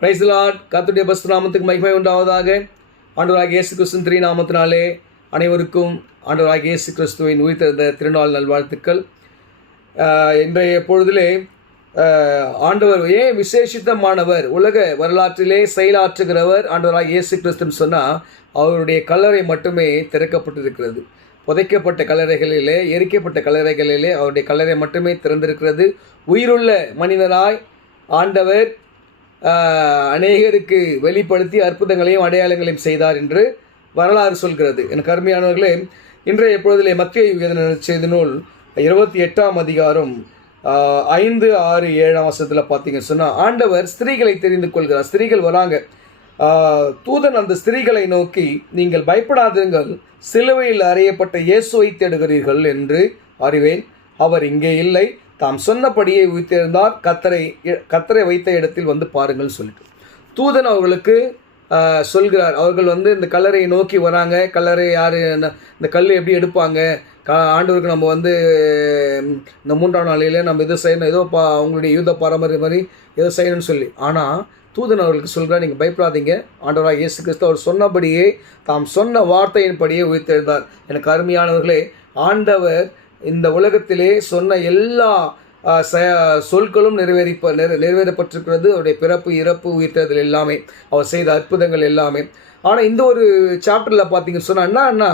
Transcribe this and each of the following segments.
Praise the Lord. கர்த்தருடைய பரிசுத்த நாமத்துக்கு மகிமை உண்டாவதாக. ஆண்டவராகிய இயேசு கிறிஸ்துவின் திருநாமத்தினாலே அனைவருக்கும் ஆண்டவராகிய இயேசு கிறிஸ்துவின் உயிர்த்தெழுந்த திருநாள் நல்வாழ்த்துக்கள். இன்றைய பொழுதிலே ஆண்டவர் ஏன் விசேஷித்தமானவர், உலக வரலாற்றிலே செயலாற்றுகிறவர் ஆண்டவராகிய இயேசு கிறிஸ்துன்னு சொன்னால் அவருடைய கல்லறை மட்டுமே திறக்கப்பட்டிருக்கிறது. புதைக்கப்பட்ட கல்லறைகளிலே, எரிக்கப்பட்ட கல்லறைகளிலே அவருடைய கல்லறை மட்டுமே திறந்திருக்கிறது. உயிருள்ள மனிதனாய் ஆண்டவர் அநேகருக்கு வெளிப்படுத்தி அற்புதங்களையும் அடையாளங்களையும் செய்தார் என்று வரலாறு சொல்கிறது. எனக்கு அருமையானவர்களே, இன்றைய பொழுதிலே மத்தேயு செய்தி நூல் 28ஆம் அதிகாரம் 5, 6, 7 வசனத்தில் பார்த்தீங்கன்னு சொன்னால் ஆண்டவர் ஸ்திரீகளை தெரிந்து கொள்கிறார். ஸ்திரீகள் வராங்க. தூதன் அந்த ஸ்திரீகளை நோக்கி, நீங்கள் பயப்படாதீர்கள், சிலுவையில் அறையப்பட்ட இயேசுவை தேடுகிறீர்கள் என்று அறிவேன். அவர் இங்கே இல்லை, தாம் சொன்னபடியே உயிர்த்தெழுந்தார். கத்தரை வைத்த இடத்தில் வந்து பாருங்கள் சொல்லிட்டு தூதன் அவர்களுக்கு சொல்கிறார். அவர்கள் இந்த கல்லறையை நோக்கி வராங்க. கல்லறை யார், இந்த கல் எப்படி எடுப்பாங்க, ஆண்டவருக்கு நம்ம இந்த 3ஆம் நாளிலே நம்ம இதை செய்யணும், ஏதோ அவங்களுடைய யூத பாரம்பரிய மாதிரி ஏதோ செய்யணும்னு சொல்லி. ஆனால் தூதன் அவர்களுக்கு சொல்கிறார், நீங்கள் பயப்படாதீங்க, ஆண்டவராக இயேசு கிறிஸ்து அவர் சொன்னபடியே, தாம் சொன்ன வார்த்தையின்படியே உயிர்த்தெழுந்தார். எனக்கு அருமையானவர்களே, ஆண்டவர் இந்த உலகத்திலே சொன்ன எல்லா சொற்களும் நிறைவேறப்பட்டிருக்கிறது. அவருடைய பிறப்பு, இறப்பு, உயிர்த்தெழுதல் எல்லாமே, அவர் செய்த அற்புதங்கள் எல்லாமே. ஆனால் இந்த ஒரு சாப்டரில் பார்த்தீங்கன்னு சொன்னால் என்னன்னா,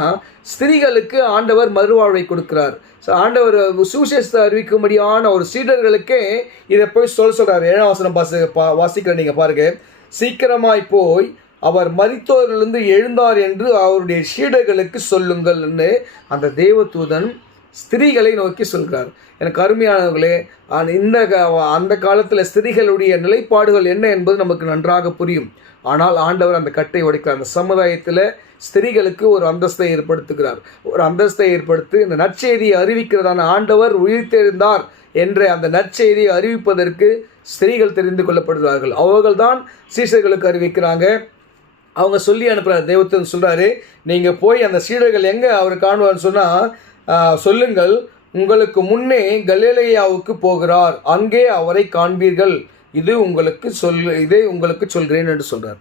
ஸ்திரீகளுக்கு ஆண்டவர் மறுவாழ்வை கொடுக்கிறார். ஆண்டவர் சுவிசேஷத்தை அறிவிக்கும்படியான ஒரு சீடர்களுக்கே இதை போய் சொல்கிறார். 7ஆம் வசனம் வாசிக்கிற நீங்கள் பாருங்கள். சீக்கிரமாய் போய் அவர் மரித்தோரிலிருந்து எழுந்தார் என்று அவருடைய சீடர்களுக்கு சொல்லுங்கள்னு அந்த தேவதூதன் ஸ்திரீகளை நோக்கி சொல்கிறார். எனக்கு அருமையானவர்களே, அந்த காலத்தில் ஸ்திரீகளுடைய நிலைப்பாடுகள் என்ன என்பது நமக்கு நன்றாக புரியும். ஆனால் ஆண்டவர் அந்த கட்டை உடைக்கிறார். அந்த சமுதாயத்தில் ஸ்திரீகளுக்கு ஒரு அந்தஸ்தை ஏற்படுத்துகிறார். ஒரு அந்தஸ்தை ஏற்படுத்தி இந்த நற்செய்தியை அறிவிக்கிறதான ஆண்டவர் உயிர்த்தெழுந்தார் என்ற அந்த நற்செய்தியை அறிவிப்பதற்கு ஸ்திரீகள் தெரிந்து கொள்ளப்படுகிறார்கள். அவர்கள்தான் சீஷர்களுக்கு அறிவிக்கிறாங்க. அவங்க சொல்லி அனுப்புகிறார். தேவதூதன் சொல்கிறாரு, நீங்கள் போய் அந்த சீடர்கள் எங்கே அவர் காணுவார்னு சொன்னால் சொல்லுங்கள், உங்களுக்கு முன்னே கலிலேயாவுக்கு போகிறார், அங்கே அவரை காண்பீர்கள், இதை உங்களுக்கு சொல்கிறேன் என்று சொல்கிறார்.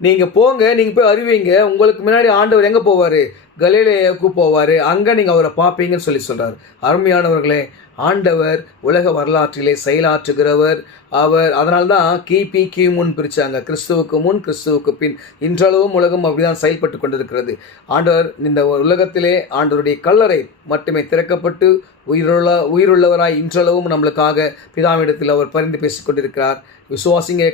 நீங்கள் போங்க, நீங்கள் போய் அறிவிங்க, உங்களுக்கு முன்னாடி ஆண்டவர் எங்கே போவார், கலிலேயாவுக்கு போவார், அங்கே நீங்கள் அவரை பார்ப்பீங்கன்னு சொல்கிறார். அருமையானவர்களே, ஆண்டவர் உலக வரலாற்றிலே செயலாற்றுகிறவர் அவர். அதனால்தான் கிபி முன் பிரித்தாங்க, கிறிஸ்துவுக்கு முன், கிறிஸ்துவுக்கு பின். இன்றளவும் உலகம் அப்படிதான் செயல்பட்டு கொண்டிருக்கிறது. ஆண்டவர் இந்த உலகத்திலே ஆண்டவருடைய கல்லறை மட்டுமே திறக்கப்பட்டு உயிருள்ளவராய் இன்றளவும் நம்மளுக்காக பிதாவிடத்தில் அவர் பரிந்து பேசிக் கொண்டிருக்கிறார். விசுவாசிங்க.